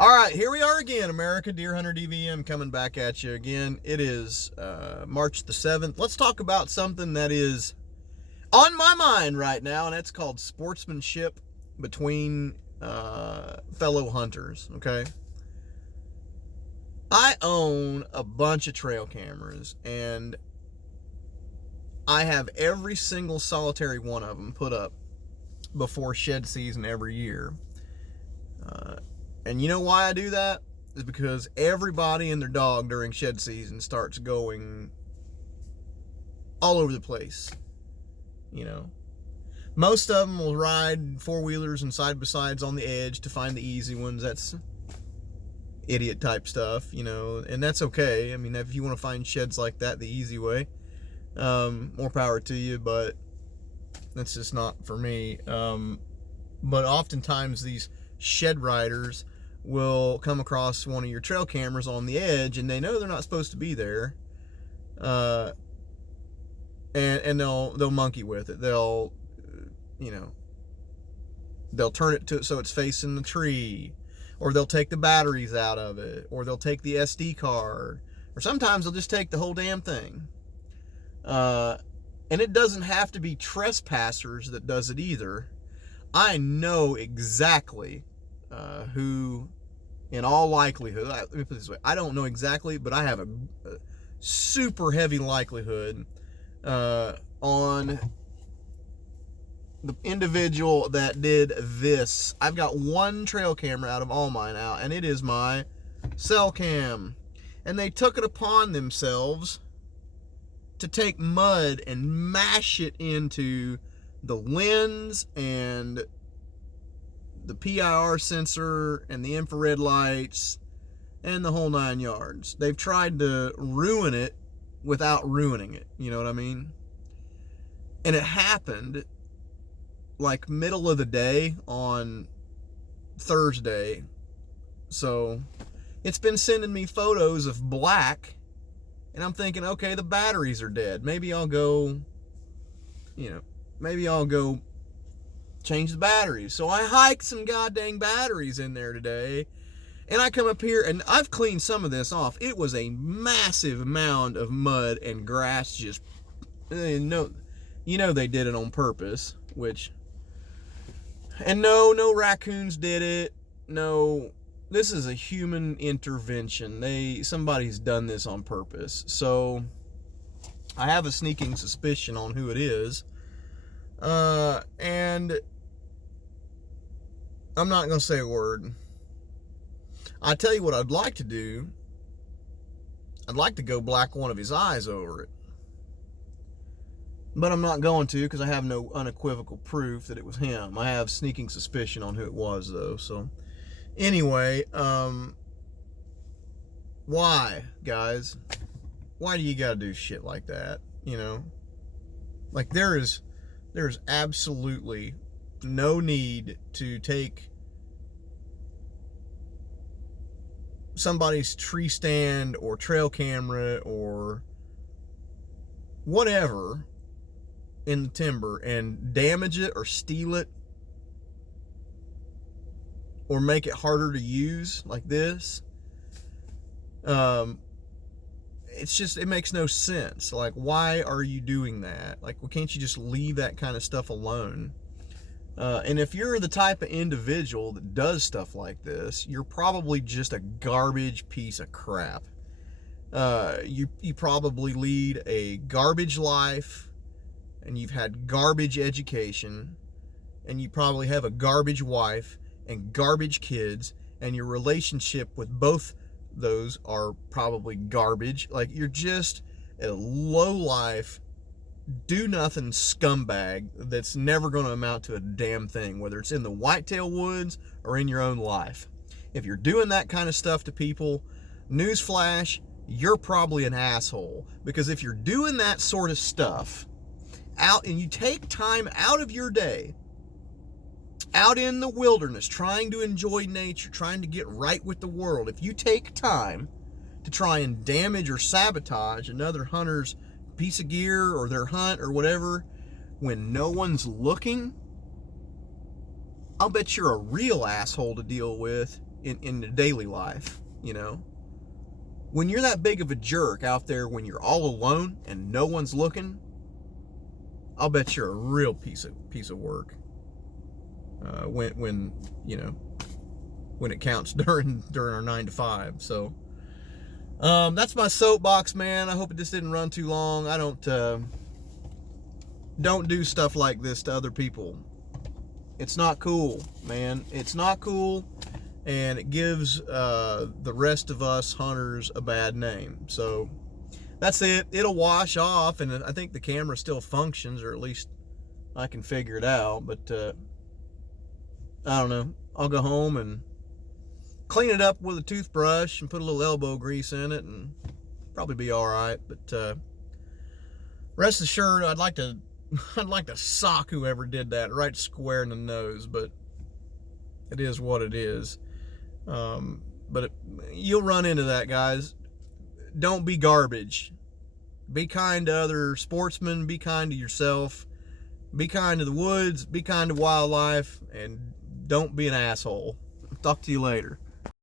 All right, here we are again, America. Deer Hunter DVM coming back at you again. It is March the 7th. Let's talk about something that is on my mind right now, and that's called sportsmanship between fellow hunters, okay? I own a bunch of trail cameras, and I have every single solitary one of them put up before shed season every year. And you know why I do that? Is because everybody and their dog during shed season starts going all over the place. You know, most of them will ride four-wheelers and side-by-sides on the edge to find the easy ones. That's idiot type stuff, you know, and that's okay. I mean, if you want to find sheds like that the easy way, more power to you, but that's just not for me. But oftentimes these shed riders will come across one of your trail cameras on the edge, and they know they're not supposed to be there, and they'll monkey with it. They'll turn it to so it's facing the tree, or they'll take the batteries out of it, or they'll take the SD card, or sometimes they'll just take the whole damn thing. And it doesn't have to be trespassers that does it either. I know exactly who, in all likelihood, let me put it this way, I don't know exactly, but I have a super heavy likelihood on the individual that did this. I've got one trail camera out of all mine out, and it is my cell cam. And they took it upon themselves to take mud and mash it into the lens and the PIR sensor and the infrared lights and the whole 9 yards. They've tried to ruin it without ruining it, you know what I mean? And it happened like middle of the day on Thursday. So it's been sending me photos of black, and I'm thinking, okay, the batteries are dead. Maybe I'll go change the batteries. So I hiked some goddamn batteries in there today, and I come up here, and I've cleaned some of this off. It was a massive mound of mud and grass. Just they did it on purpose, no raccoons did it. No, this is a human intervention. Somebody's done this on purpose. So I have a sneaking suspicion on who it is. And I'm not going to say a word. I tell you what I'd like to do. I'd like to go black one of his eyes over it. But I'm not going to, because I have no unequivocal proof that it was him. I have sneaking suspicion on who it was, though. So anyway, why, guys? Why do you gotta do shit like that? You know? Like, there's absolutely no need to take somebody's tree stand or trail camera or whatever in the timber and damage it or steal it or make it harder to use like this. It makes no sense. Like, why are you doing that? Like, well, can't you just leave that kind of stuff alone? And if you're the type of individual that does stuff like this, you're probably just a garbage piece of crap. You probably lead a garbage life, and you've had garbage education, and you probably have a garbage wife and garbage kids, and your relationship with both those are probably garbage. Like, you're just a low-life, do-nothing scumbag that's never going to amount to a damn thing, whether it's in the whitetail woods or in your own life. If you're doing that kind of stuff to people, newsflash, you're probably an asshole. Because if you're doing that sort of stuff out and you take time out of your day, out in the wilderness, trying to enjoy nature, trying to get right with the world, if you take time to try and damage or sabotage another hunter's piece of gear or their hunt or whatever when no one's looking, I'll bet you're a real asshole to deal with in the daily life, you know. When you're that big of a jerk out there when you're all alone and no one's looking, I'll bet you're a real piece of work. When you know, when it counts during our 9 to 5. So that's my soapbox, man. I hope it just didn't run too long. I don't do stuff like this to other people. It's not cool, man. It's not cool, and it gives the rest of us hunters a bad name. So that's it. It'll wash off, and I think the camera still functions, or at least I can figure it out. But I don't know. I'll go home and clean it up with a toothbrush and put a little elbow grease in it, and probably be all right. But rest assured, I'd like to sock whoever did that right square in the nose, but it is what it is. You'll run into that, guys. Don't be garbage. Be kind to other sportsmen. Be kind to yourself. Be kind to the woods. Be kind to wildlife, and don't be an asshole. Talk to you later.